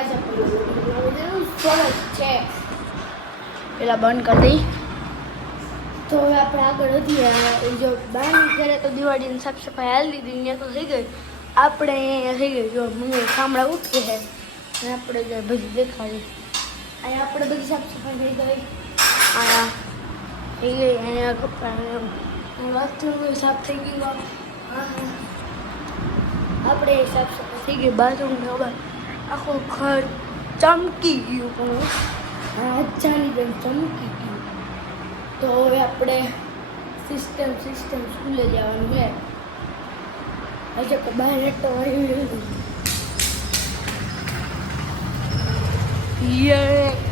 guys આપણે સ્વાગત છે પેલા બંધ કરી દઈ તો હવે આપણે આગળ વધીએ જો બાની ઘરે તો દિવાળીની સાફ સફાઈ હાલી દીધી ત્યાં તો થઈ ગઈ આપણે અહીંયા થઈ ગઈ જો મમ્મી ખામડા ઉઠે છે અને આપણે જે બધી દેખાડી અહીંયા આપણે બધી સાફ સફાઈ થઈ ગઈ અહીંયા થઈ ગઈ અહીંયા કપડાં બાથરૂમ સાફ થઈ ગયું આપણે સાફ સફાઈ થઈ ગઈ બાથરૂમ ખબર આખું ઘર ચમકી ગયું પણ અચાનક ચમકી ગયું તો હવે આપણે સિસ્ટમ સ્કૂલે જવાનું છે હજુ તો બહાર તો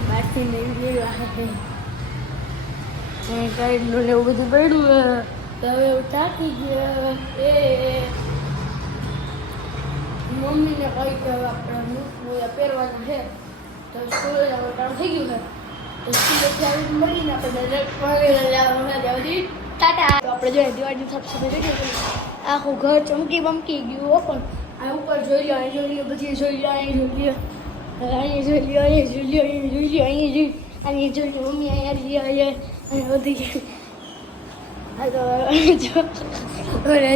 બારથી નહીં લેવા કાંઈ ને એવું બધું પડ્યું તો હવે એવું થાકી ગયો મમ્મીને કહી કે આપણે પહેરવાનું છે તો સ્કૂલે જવાનું કામ થઈ ગયું છે તો સ્કૂલેથી આવીને મળીને આપણે જવાનું ટાટા તો આપણે જોઈએ દિવાળીની સાફ સફાઈ થઈ ગઈ આખું ઘર ચમકી બમકી ગયું પણ આ ઉપર જોઈ લો અહીં જોઈ લો બધી જોઈ લો અહીં જોઈ લો અહીંયા જોઈ લો અહીંયા જોઈ લો અહીંયા જોઈ લો અહીંયા જોઈ લો મમ્મી અહીંયા અહીંયા બધી હા તો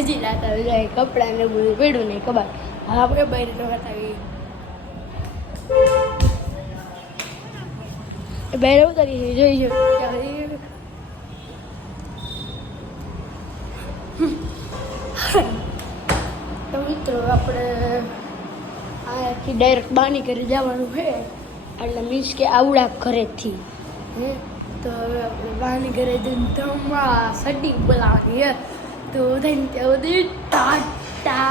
હજી લાતા જાય કપડાં ને બધું પડ્યું નહીં ખબર હવે આપણે બહાર બતાવીએ બહાર ઉતારી જોઈ તો મિત્રો આપણે અહીંયાથી ડાયરેક્ટ બાની કરી જવાનું છે એટલે મીન્સ કે આવડા ઘરેથી તો હવે આપણે બાની ઘરે જઈને ધમા સડી બોલાવવાની તો થઈને ત્યાં સુધી ટાટા